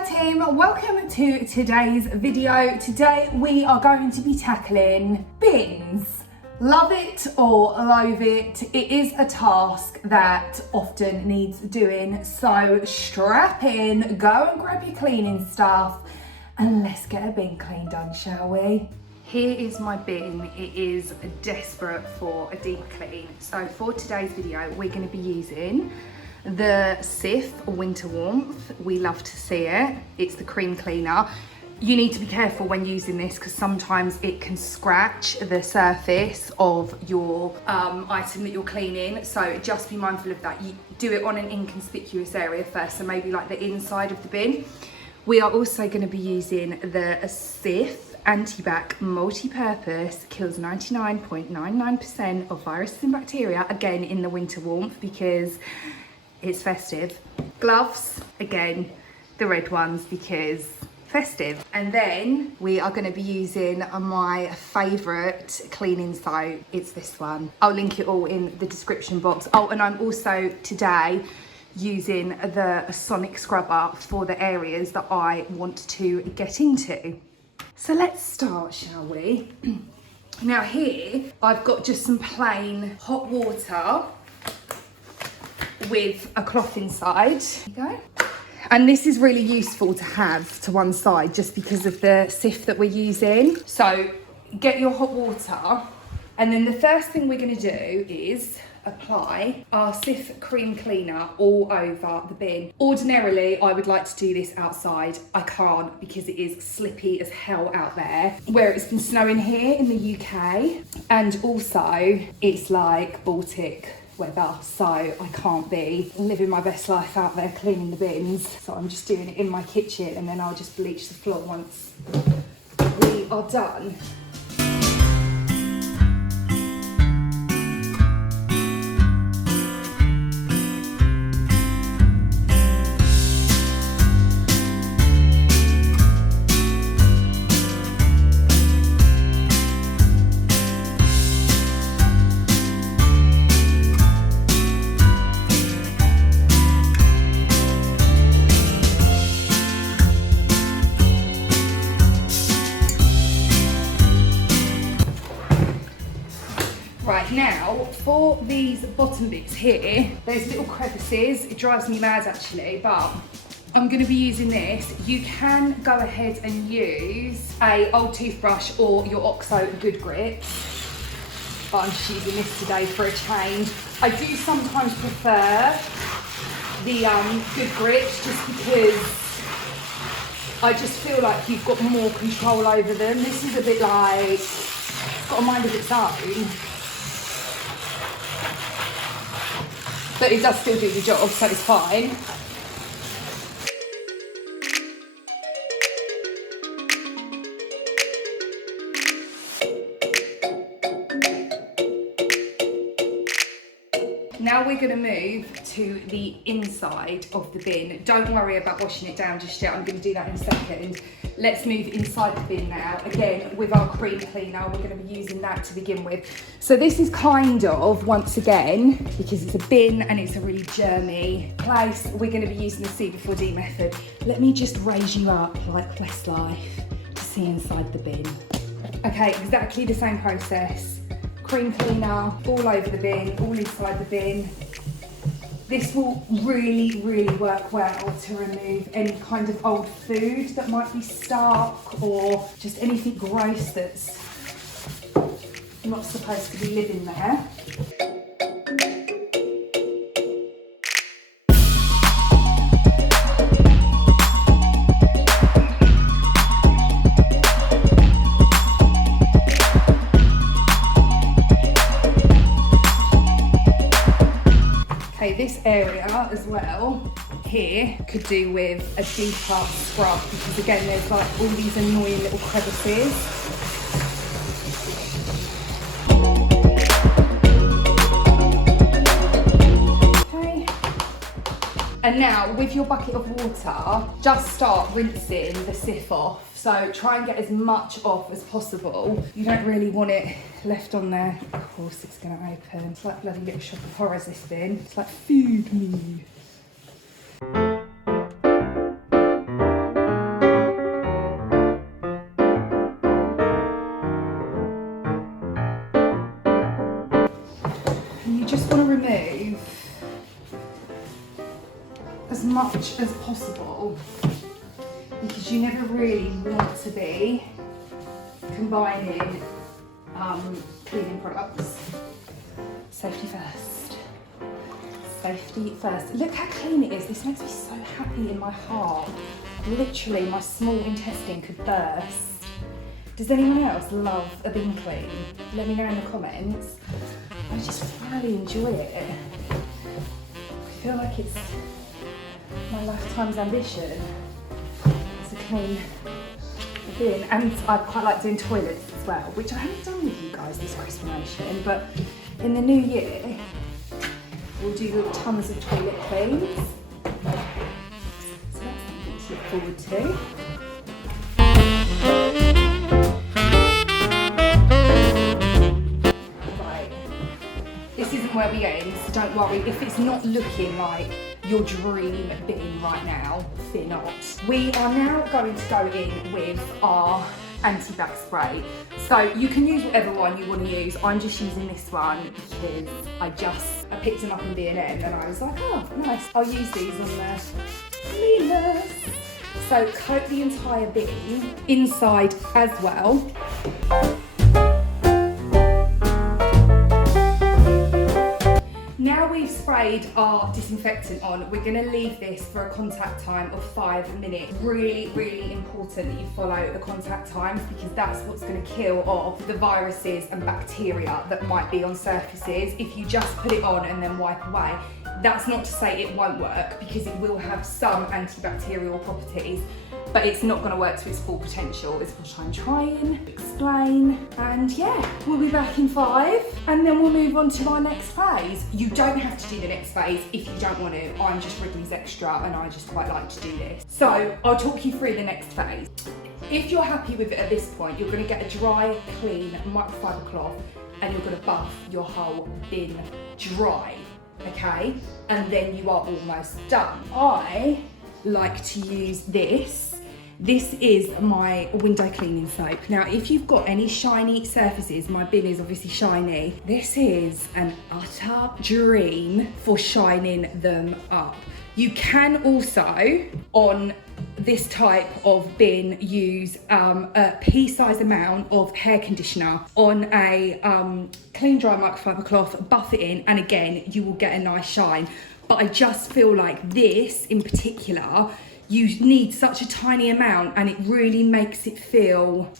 Hi team, welcome to today's video. Today we are going to be tackling bins. Love it or loathe it, it is a task that often needs doing, so strap in, go and grab your cleaning stuff and let's get a bin clean done, shall we? Here is my bin. It is desperate for a deep clean. So for today's video, we're going to be using the Sif Winter Warmth. We love to see it. It's the cream cleaner. You need to be careful when using this because sometimes it can scratch the surface of your item that you're cleaning. So just be mindful of that. You do it on an inconspicuous area first, so maybe like the inside of the bin. We are also going to be using the Sif Antibac multi-purpose, kills 99.99% of viruses and bacteria, again in the winter warmth because it's festive. Gloves, again, the red ones because festive. And then we are going to be using my favourite cleaning soap. It's this one. I'll link it all in the description box. Oh, and I'm also today using the sonic scrubber for the areas that I want to get into. So let's start, shall we? Now here, I've got just some plain hot water with a cloth inside. There you go. And this is really useful to have to one side just because of the Sif that we're using. So get your hot water, and then the first thing we're going to do is apply our Sif cream cleaner all over the bin. Ordinarily, I would like to do this outside. I can't because it is slippy as hell out there, where it's been snowing here in the UK, and also it's like Baltic weather, so I can't be living my best life out there cleaning the bins. So I'm just doing it in my kitchen, and then I'll just bleach the floor once we are done. Right, now for these bottom bits here, there's little crevices. It drives me mad actually, but I'm going to be using this. You can go ahead and use a old toothbrush or your Oxo Good Grit, but I'm just using this today for a change. I do sometimes prefer the Good Grit just because I just feel like you've got more control over them. This is a bit like, it's got a mind of its own. But it does still do the job, so it's fine. Now we're going to move to the inside of the bin. Don't worry about washing it down just yet. I'm going to do that in a second. Let's move inside the bin now. Again, with our cream cleaner, we're going to be using that to begin with. So this is kind of, once again, because it's a bin and it's a really germy place, we're going to be using the C before D method. Let me just raise you up like Westlife to see inside the bin. Okay, exactly the same process. Cream cleaner all over the bin, all inside the bin. This will really, really work well to remove any kind of old food that might be stuck or just anything gross that's not supposed to be living there. Okay, this area as well here could do with a deeper scrub because again there's like all these annoying little crevices. Okay. And now with your bucket of water, just start rinsing the Sif off. So try and get as much off as possible. You don't really want it left on there. Of course it's going to open. It's like bloody little shop of horrors, this bin. It's like, feed me. remove as much as possible because you never really want to be combining cleaning products. Safety first. Safety first. Look how clean it is. This makes me so happy in my heart. Literally, my small intestine could burst. Does anyone else love a bin clean? Let me know in the comments. I just thoroughly enjoy it. I feel like it's my lifetime's ambition to clean a bin. And I quite like doing toilets as well, which I haven't done with you guys this Christmas, but in the new year, we'll do tons of toilet cleans. So that's something to look forward to. Right, this isn't where we end, so don't worry. If it's not looking like your dream bin right now, fear not. We are now going to go in with our anti-bac spray. So you can use whatever one you want to use. I'm just using this one because I picked them up in B&M and I was like, oh, nice. I'll use these on the Cleanmas. So coat the entire bin inside as well. Now we've sprayed our disinfectant on, we're going to leave this for a contact time of 5 minutes. Really, really important that you follow the contact times because that's what's going to kill off the viruses and bacteria that might be on surfaces. If you just put it on and then wipe away, that's not to say it won't work because it will have some antibacterial properties, but it's not going to work to its full potential is what I'm trying to explain. And yeah, we'll be back in 5 and then we'll move on to our next phase. You don't have to do the next phase if you don't want to. I'm just Wrigley's extra and I just quite like to do this. So I'll talk you through the next phase. If you're happy with it at this point, you're going to get a dry, clean microfiber cloth and you're going to buff your whole bin dry, okay? And then you are almost done. I like to use this. This is my window cleaning soap. Now, if you've got any shiny surfaces, my bin is obviously shiny. This is an utter dream for shining them up. You can also, on this type of bin, use a pea-sized amount of hair conditioner on a clean, dry microfiber cloth, buff it in, and again, you will get a nice shine. But I just feel like this in particular, you need such a tiny amount and it really makes it feel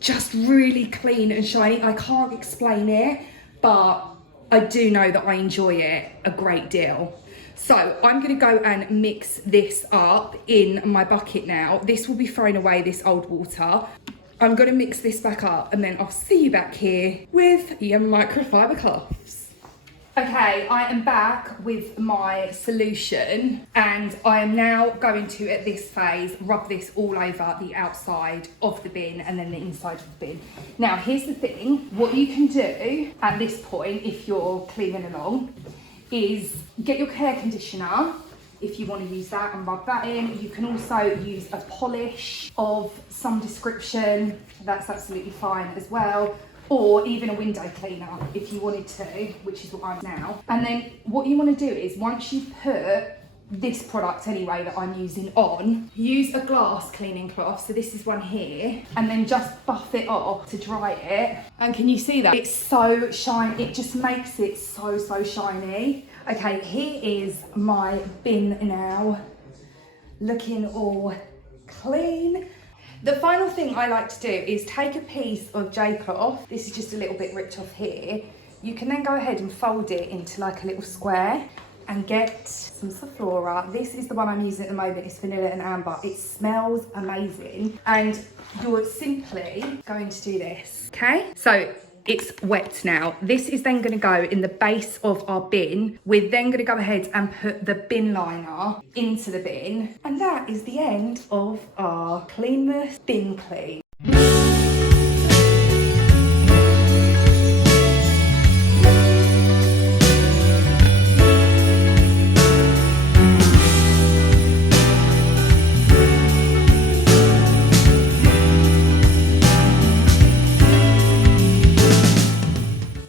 just really clean and shiny. I can't explain it, but I do know that I enjoy it a great deal. So I'm gonna go and mix this up in my bucket now. This will be thrown away, this old water. I'm gonna mix this back up and then I'll see you back here with your microfiber cloths. Okay, I am back with my solution and I am now going to, at this phase, rub this all over the outside of the bin and then the inside of the bin. Now, here's the thing. What you can do at this point, if you're cleaning along, is get your hair conditioner, if you want to use that, and rub that in. You can also use a polish of some description. That's absolutely fine as well. Or even a window cleaner if you wanted to, which is what I'm now. And then what you want to do is once you've put this product anyway that I'm using on, use a glass cleaning cloth, so this is one here, and then just buff it off to dry it. And can you see that? It's so shiny, it just makes it so, so shiny. Okay, here is my bin now, looking all clean. The final thing I like to do is take a piece of J-cloth. This is just a little bit ripped off here. You can then go ahead and fold it into like a little square and get some Sephora. This is the one I'm using at the moment. It's vanilla and amber. It smells amazing. And you're simply going to do this, okay? So it's wet now. This is then gonna go in the base of our bin. We're then gonna go ahead and put the bin liner into the bin. And that is the end of our Cleanmas bin clean.